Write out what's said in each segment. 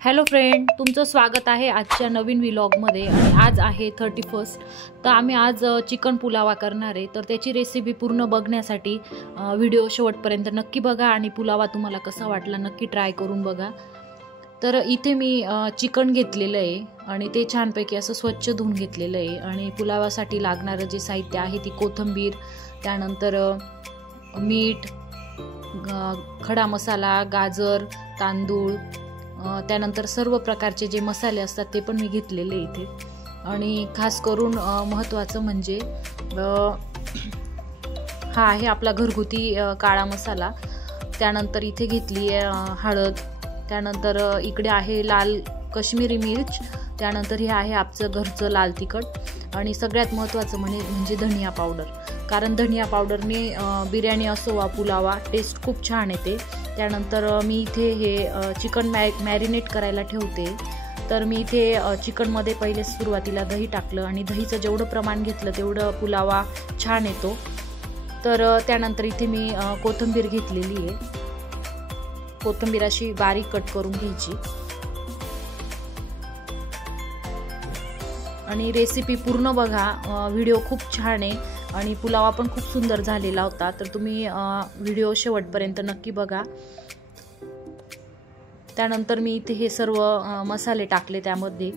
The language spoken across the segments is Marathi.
हॅलो फ्रेंड, तुमचं स्वागत आहे आजच्या नवीन व्लॉगमध्ये। आणि आज आहे 31। तर आम्ही आज चिकन पुलावा करणार आहे। तर त्याची रेसिपी पूर्ण बघण्यासाठी व्हिडिओ शेवटपर्यंत नक्की बघा आणि पुलावा तुम्हाला कसा वाटला नक्की ट्राय करून बघा। तर इथे मी चिकन घेतलेलं आहे आणि ते छानपैकी असं स्वच्छ धुवून घेतलेलं आहे। आणि पुलावासाठी लागणारं जे साहित्य आहे ती कोथिंबीर, त्यानंतर मीठ, खडा मसाला, गाजर, तांदूळ, त्यानंतर सर्व प्रकारचे जे मसाले असतात ते पण मी घेतलेले इथे। आणि खास करून महत्त्वाचं म्हणजे हा आहे आपला घरगुती काळा मसाला। त्यानंतर इथे घेतली आहे हळद, त्यानंतर इकडे आहे लाल काश्मीरी मिर्च, त्यानंतर हे आहे आमचं घरचं लाल तिखट आणि सगळ्यात महत्त्वाचं म्हणजे धनिया पावडर। कारण धनिया पावडरने बिर्याणी असो वा पुलावा टेस्ट खूप छान येते। त्यानंतर मी इथे हे चिकन मॅरिनेट करायला ठेवते। तर मी इथे चिकनमध्ये पहिले सुरुवातीला दही टाकलं आणि दहीचं जेवढं प्रमाण घेतलं तेवढं पुलावा छान येतो। तर त्यानंतर इथे मी कोथिंबीर घेतलेली आहे, कोथिंबीर अशी बारीक कट करून घ्यायची। आणि रेसिपी पूर्ण बघा, व्हिडिओ खूप छान आहे आणि पुलावा पण खूप सुंदर झालेला होता। तर तुम्ही व्हिडिओ शेवटपर्यंत नक्की बघा। त्यानंतर मी इथे हे सर्व मसाले टाकले त्यामध्ये।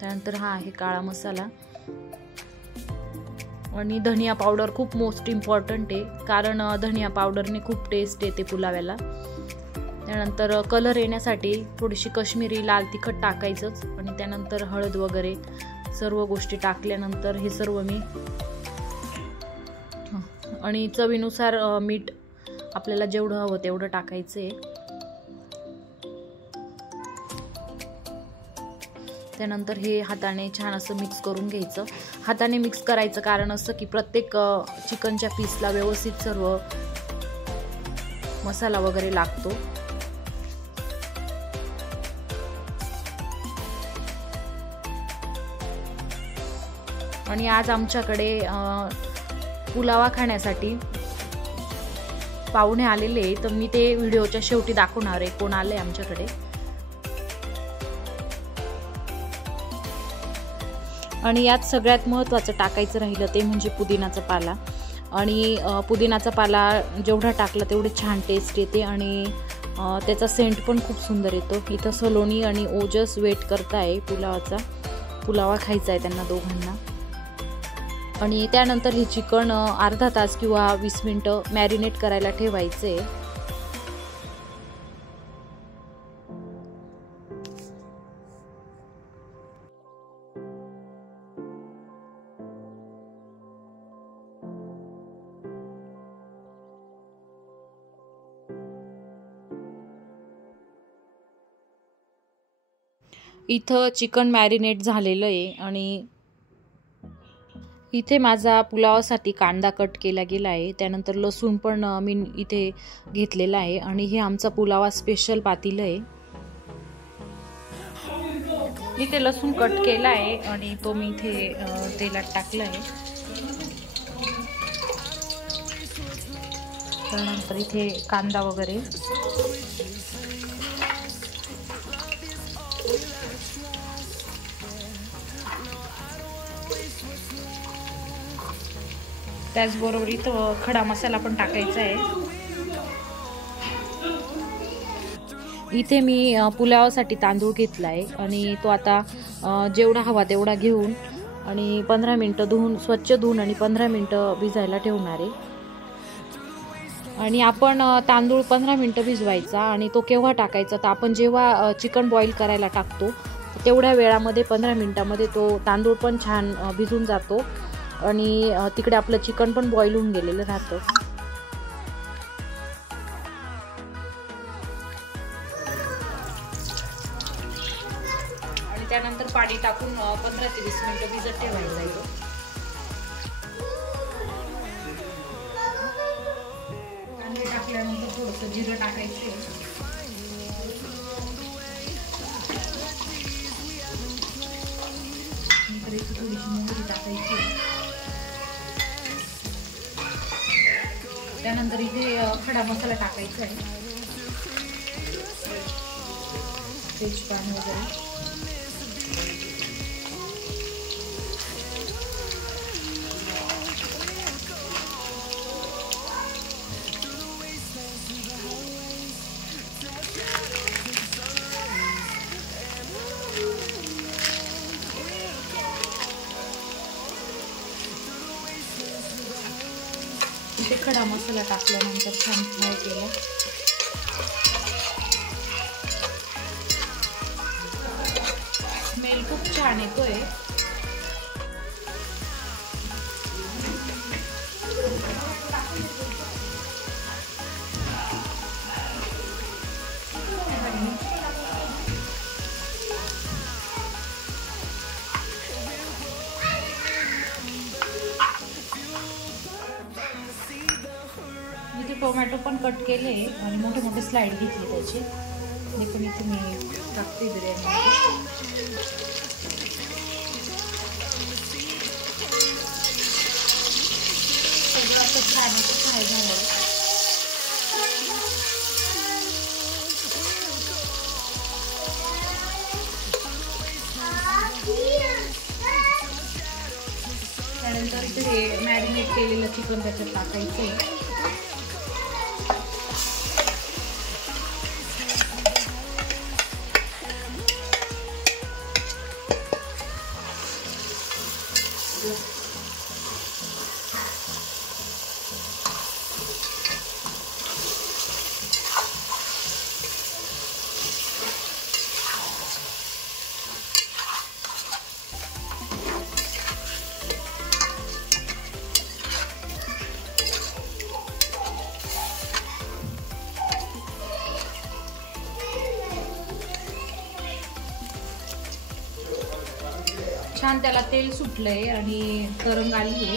त्यानंतर हा आहे काळा मसाला आणि धनिया पावडर खूप मोस्ट इम्पॉर्टंट आहे, कारण धनिया पावडरने खूप टेस्ट येते पुलाव्याला। त्यानंतर कलर येण्यासाठी थोडीशी काश्मीरी लाल तिखट टाकायचंच आणि त्यानंतर हळद वगैरे सर्व गोष्टी टाकल्यानंतर हे सर्व मी आणि चवीनुसार मीठ आपल्याला जेवढं हवं तेवढं टाकायचं आहे। त्यानंतर हे हाताने छान असं मिक्स करून घ्यायचं। हाताने मिक्स करायचं कारण असं की प्रत्येक चिकनच्या पीसला व्यवस्थित सर्व मसाला वगैरे लागतो। आणि आज आमच्याकडे पुलावा खाण्यासाठी पाहुणे आलेले, तर मी ते व्हिडिओच्या शेवटी दाखवणार आहे कोण आले आमच्याकडे। आणि यात सगळ्यात महत्त्वाचं टाकायचं राहिलं ते म्हणजे पुदिनाचा पाला। आणि पुदिनाचा पाला जेवढा टाकला तेवढे छान टेस्ट येते आणि त्याचा सेंट पण खूप सुंदर येतो। इथं सलोनी आणि ओजस वेट करताय पुलावा खायचा आहे त्यांना दोघांना। आणि त्यानंतर हे चिकन अर्धा तास किंवा 20 मिनिटं मॅरिनेट करायला ठेवायचे। इथं चिकन मॅरिनेट झालेलं आहे आणि इथे माझा पुलावासाठी कांदा कट केला गेला आहे। त्यानंतर लसूण पण मी इथे घेतलेला आहे आणि हे आमचा पुलावा स्पेशल पातेलं आहे। इथे लसूण कट केला आहे आणि तो मी इथे तेलात टाकला आहे। त्यानंतर इथे कांदा वगैरे, त्याचबरोबर इथं खडा मसाला पण टाकायचा आहे। इथे मी पुलावासाठी तांदूळ घेतला आहे आणि तो आता जेवढा हवा तेवढा घेऊन आणि 15 मिनिटं स्वच्छ धुवून आणि 15 मिनिटं भिजायला ठेवणार आहे। आणि आपण तांदूळ 15 मिनिटं भिजवायचा आणि तो केव्हा टाकायचा, तर आपण जेव्हा चिकन बॉईल करायला टाकतो तेवढ्या वेळामध्ये 15 मिनिटामध्ये तो तांदूळ पण छान भिजून जातो आणि तिकडे आपलं चिकन पण बॉईल होऊन गेलेलं राहतं। आणि त्यानंतर पाणी टाकून 15 ते 20 मिनिटं भिजत ठेवायला येतो। आणि टाकल्यानंतर थोडंसं जिरं टाकायचं, नंतर थोडीशी मोहरी टाकायची, त्यानंतर इथे खडा मसाला टाकायचा आहे, तेजपान वगैरे. इथे खडा मसाला टाकल्यानंतर छान फ्राय केला. स्मेल खूप छान येतोय. इथे टोमॅटो पण कट केले आणि मोठे मोठे स्लाइड घेतले त्याचे. हे पण इथे मी टाकते बिर्याणी. सगळं असं छान फ्राय झालं. त्यानंतर इथे हे मॅरिनेट केलेलं चिकन त्याच्यात टाकायचं. छान त्याला तेल सुटलंय आणि तरंग आली आहे.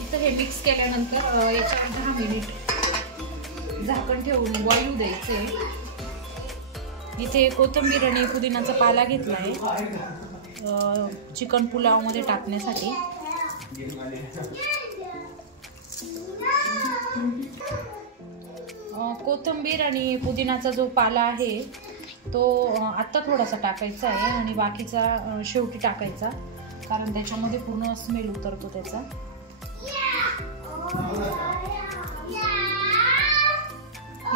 इथं हे मिक्स केल्यानंतर याच्यावर 10 मिनिट झाकण ठेवून बॉईल द्यायचे. इथे कोथिंबीर आणि पुदिनाचा पाला घेतलाय चिकन पुलाव मध्ये टाकण्यासाठी. कोथिंबीर आणि पुदिनाचा जो पाला आहे तो आत्ता थोडासा टाकायचा आहे आणि बाकीचा शेवटी टाकायचा, कारण त्याच्यामध्ये पूर्ण स्मेल उतरतो त्याचा.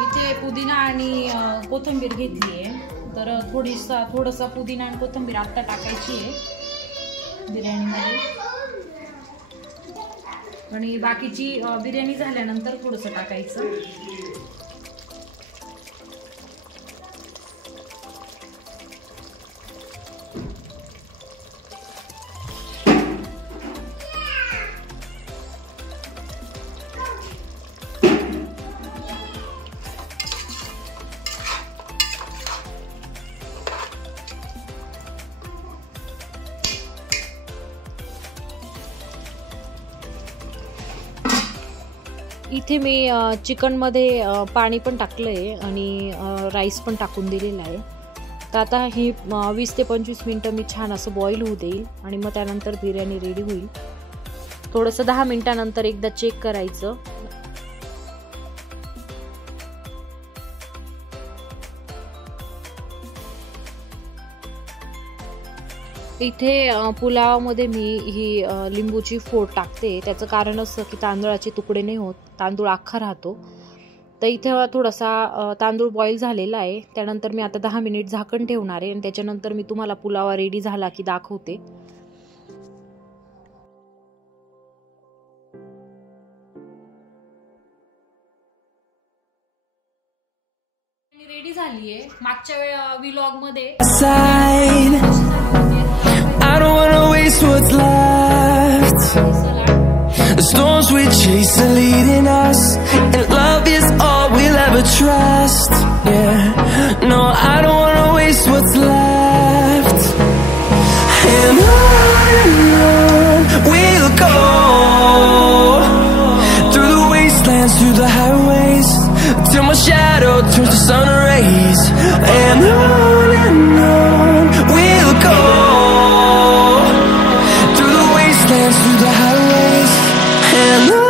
इथे पुदिना आणि कोथिंबीर घेतली आहे, तर थोडासा पुदिना आणि कोथिंबीर आत्ता टाकायची आहे बिर्याणीमध्ये आणि बाकीची बिर्याणी झाल्यानंतर थोडंसं टाकायचं. इथे मी चिकनमध्ये पाणी पण टाकलं आहे आणि राईस पण टाकून दिलेला आहे. तर आता ही 20 ते 25 मिनटं मी छान असं बॉईल होऊ देईल आणि मग त्यानंतर बिर्याणी रेडी होईल. थोडंसं 10 मिनटानंतर एकदा चेक करायचं. इथे पुलावामध्ये मी ही लिंबूची फोड टाकते. त्याचं कारण असं की तांदळाचे तुकडे नाही होत, तांदूळ अख्खा राहतो. तर इथे थोडासा तांदूळ बॉईल झालेला आहे. त्यानंतर मी आता 10 मिनिट झाकण ठेवणार आहे आणि त्याच्यानंतर मी तुम्हाला पुलावा रेडी झाला की दाखवते. रेडी झाली आहे. मागच्या व्लॉग मध्ये I don't wanna waste what's left. The storms we chase are leading us, and love is all we'll ever trust. Yeah, no, I don't wanna waste what's left. And on we'll go, through the wastelands, through the highways, till my shadow turns to sun rays. And on we'll go. wastelands, through the highways, and on.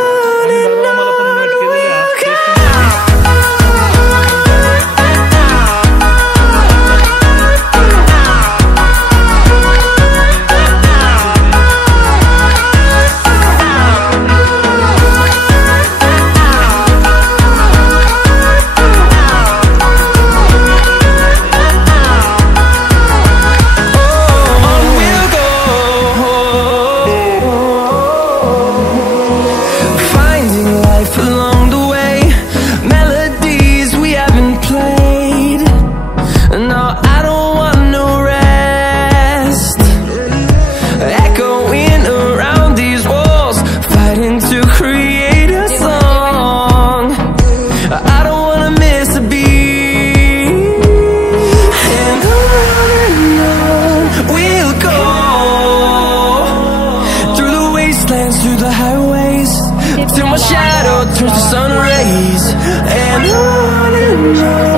Along the way, melodies we haven't played. No, I don't want no rest. Echoing around these walls, fighting to create a song. I don't wanna miss a beat. And on we'll go, through the wastelands, through the highways, till my shadow turns to sun rays, and on